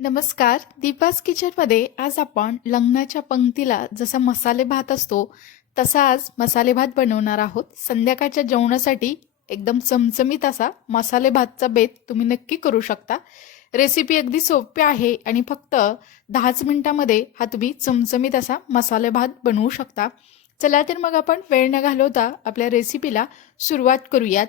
नमस्कार. दीपास किचनमध्ये आज आपण लग्नाच्या पंक्तीला जसा मसाले भात असतो तसा आज मसाले भात बनवणार आहोत. संध्याकाळच्या जेवणासाठी एकदम चमचमीत असा मसाले भातचा बेत तुम्ही नक्की करू शकता. रेसिपी अगदी सोपी आहे आणि फक्त दहाच मिनिटामध्ये हा तुम्ही चमचमीत असा मसाले भात बनवू शकता. चला तर मग आपण वेळ न घालवता आपल्या रेसिपीला सुरुवात करूयात.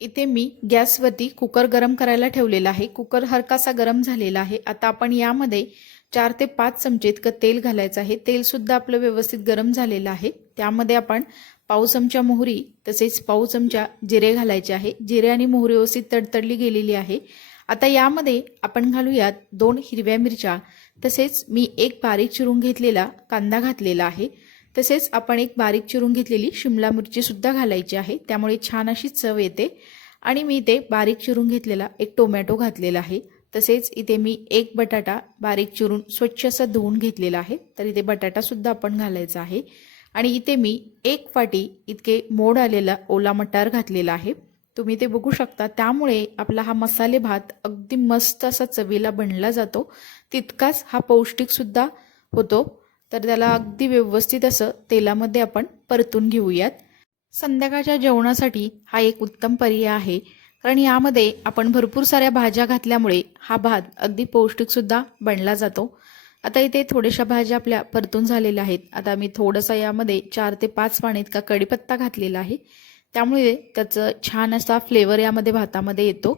इथे मी गॅसवरती कुकर गरम करायला ठेवलेला आहे. कुकर हरकासा गरम झालेला आहे. आता आपण यामध्ये चार ते पाच चमचे इतकं तेल घालायचं आहे. तेलसुद्धा आपलं व्यवस्थित गरम झालेलं आहे. त्यामध्ये आपण पाव चमचा मोहरी तसेच पाव चमचा जिरे घालायचे आहे. जिरे आणि मोहरी व्यवस्थित तडतडली गेलेली आहे. आता यामध्ये आपण घालूयात दोन हिरव्या मिरच्या तसेच मी एक बारीक चिरून घेतलेला कांदा घातलेला आहे. तसेच आपण एक बारीक चिरून घेतलेली शिमला मिरचीसुद्धा घालायची आहे. त्यामुळे छान अशी चव येते. आणि मी इथे बारीक चिरून घेतलेला एक टोमॅटो घातलेला आहे. तसेच इथे मी एक बटाटा बारीक चिरून स्वच्छ असं धुवून घेतलेला आहे. तर इथे बटाटासुद्धा आपण घालायचा आहे. आणि इथे मी एक वाटी इतके मोड आलेला ओला मटार घातलेला आहे. तुम्ही ते बघू शकता. त्यामुळे आपला हा मसाले भात अगदी मस्त असा चवीला बनला जातो. तितकाच हा पौष्टिकसुद्धा होतो. तर त्याला अगदी व्यवस्थित असं तेलामध्ये आपण परतून घेऊयात. संध्याकाळच्या जेवणासाठी हा एक उत्तम पर्याय आहे. कारण यामध्ये आपण भरपूर साऱ्या भाज्या घातल्यामुळे हा भात अगदी पौष्टिकसुद्धा बनला जातो. आता इथे थोड्याशा भाज्या आपल्या परतून झालेल्या आहेत. आता मी थोडंसं यामध्ये चार ते पाच पाणी इतका कढीपत्ता घातलेला आहे. त्यामुळे त्याचं छान असा फ्लेवर यामध्ये भातामध्ये येतो.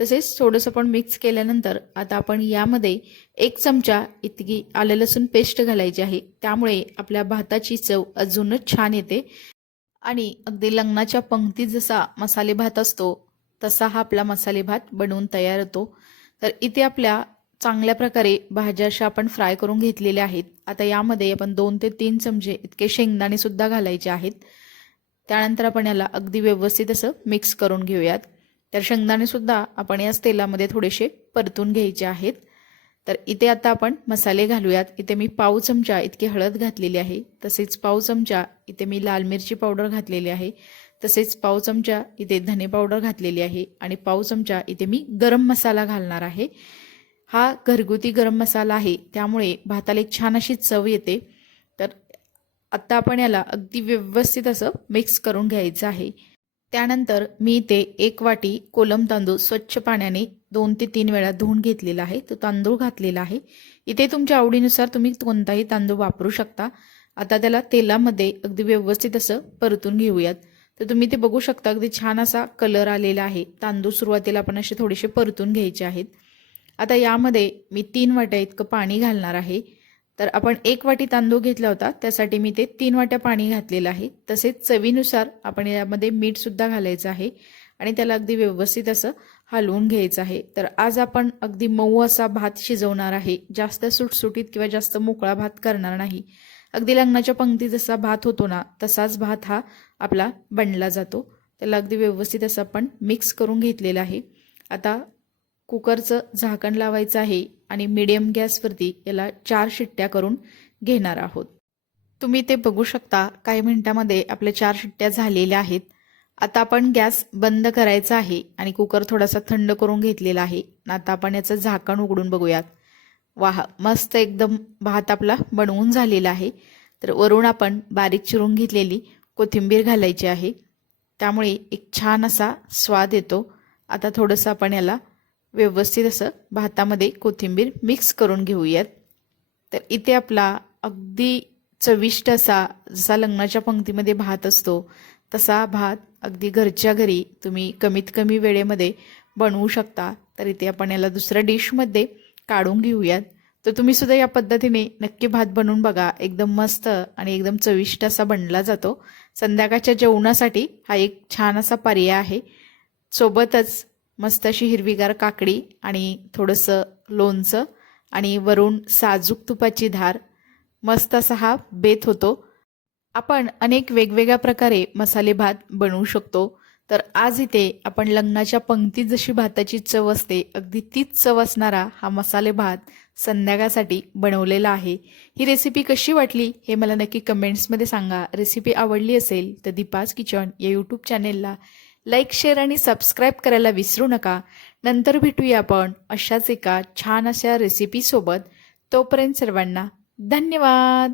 तसेच थोडंसं पण मिक्स केल्यानंतर आता आपण यामध्ये एक चमचा इतकी आलं लसूण पेस्ट घालायची आहे. त्यामुळे आपल्या भाताची चव अजूनच छान येते. आणि अगदी लग्नाच्या पंक्तीत जसा मसाले भात असतो तसा हा आपला मसाले भात बनवून तयार होतो. तर इथे आपल्या चांगल्या प्रकारे भाज्या अशा आपण फ्राय करून घेतलेल्या आहेत. आता यामध्ये आपण दोन ते तीन चमचे इतके शेंगदाणे सुद्धा घालायचे आहेत. त्यानंतर आपण याला अगदी व्यवस्थित असं मिक्स करून घेऊयात. तर शेंगदाणेसुद्धा आपण याच तेलामध्ये थोडेसे परतून घ्यायचे आहेत. तर इथे आता आपण मसाले घालूयात. इथे मी पाव चमचा इतकी हळद घातलेली आहे. तसेच पाव चमचा इथे मी लाल मिरची पावडर घातलेली आहे. तसेच पाव चमचा इथे धने पावडर घातलेली आहे. आणि पाव चमचा इथे मी गरम मसाला घालणार आहे. हा घरगुती गरम मसाला आहे. त्यामुळे भाताला एक छान अशी चव येते. तर आत्ता आपण याला अगदी व्यवस्थित असं मिक्स करून घ्यायचं आहे. त्यानंतर मी इथे एक वाटी कोलम तांदूळ स्वच्छ पाण्याने दोन ते तीन वेळा धुवून घेतलेला आहे. तो तांदूळ घातलेला आहे. इथे तुमच्या आवडीनुसार तुम्ही कोणताही तांदूळ वापरू शकता. आता त्याला तेलामध्ये अगदी व्यवस्थित असं परतून घेऊयात. तर तुम्ही ते बघू शकता अगदी छान असा कलर आलेला आहे. तांदूळ सुरुवातीला आपण असे थोडेसे परतून घ्यायचे आहेत. आता यामध्ये मी तीन वाट्या इतकं पाणी घालणार आहे. तर आपण एक वाटी तांदूळ घेतला होता. त्यासाठी मी ते तीन वाट्या पाणी घातलेलं आहे. तसेच चवीनुसार आपण यामध्ये मीठसुद्धा घालायचं आहे. आणि त्याला अगदी व्यवस्थित असं हलवून घ्यायचं आहे. तर आज आपण अगदी मऊ असा भात शिजवणार आहे. जास्त सुटसुटीत किंवा जास्त मोकळा भात करणार नाही. अगदी लग्नाच्या पंक्ती जसा भात होतो ना तसाच भात हा आपला बनला जातो. त्याला अगदी व्यवस्थित असं आपण मिक्स करून घेतलेलं आहे. आता कुकरचं झाकण लावायचं आहे. आणि मिडियम गॅसवरती याला चार शिट्ट्या करून घेणार आहोत. तुम्ही ते बघू शकता. काही मिनिटामध्ये आपल्या चार शिट्ट्या झालेल्या आहेत. आता आपण गॅस बंद करायचा आहे आणि कुकर थोडासा थंड करून घेतलेला आहे. आता आपण याचं झाकण उघडून बघूयात. वाह मस्त एकदम भात आपला बनवून झालेला आहे. तर वरून आपण बारीक चिरून घेतलेली कोथिंबीर घालायची आहे. त्यामुळे एक छान असा स्वाद येतो. आता थोडंसं आपण याला व्यवस्थित असं भातामध्ये कोथिंबीर मिक्स करून घेऊयात. तर इथे आपला अगदी चविष्ट असा जसा लग्नाच्या पंक्तीमध्ये भात असतो तसा भात अगदी घरच्या घरी तुम्ही कमीत कमी वेळेमध्ये बनवू शकता. तर इथे आपण याला दुसऱ्या डिशमध्ये काढून घेऊयात. तर तुम्ही सुद्धा या पद्धतीने नक्की भात बनवून बघा. एकदम मस्त आणि एकदम चविष्ट असा बनला जातो. संध्याकाळच्या जेवणासाठी हा एक छान असा पर्याय आहे. सोबतच मस्त अशी हिरवीगार काकडी आणि थोडंसं लोणचं आणि वरून साजूक तुपाची धार. मस्त असा हा बेत होतो. आपण अनेक वेगवेगळ्या प्रकारे मसाले भात बनवू शकतो. तर आज इथे आपण लग्नाच्या पंक्तीत जशी भाताची चव असते अगदी तीच चव असणारा हा मसाले भात संध्याकाळसाठी बनवलेला आहे. ही रेसिपी कशी वाटली हे मला नक्की कमेंट्समध्ये सांगा. रेसिपी आवडली असेल तर दीपाज किचन या यूट्यूब चॅनेलला लाईक शेअर आणि सबस्क्राईब करायला विसरू नका. नंतर भेटूया आपण अशाच एका छान अशा रेसिपीसोबत तोपर्यंत सर्वांना धन्यवाद!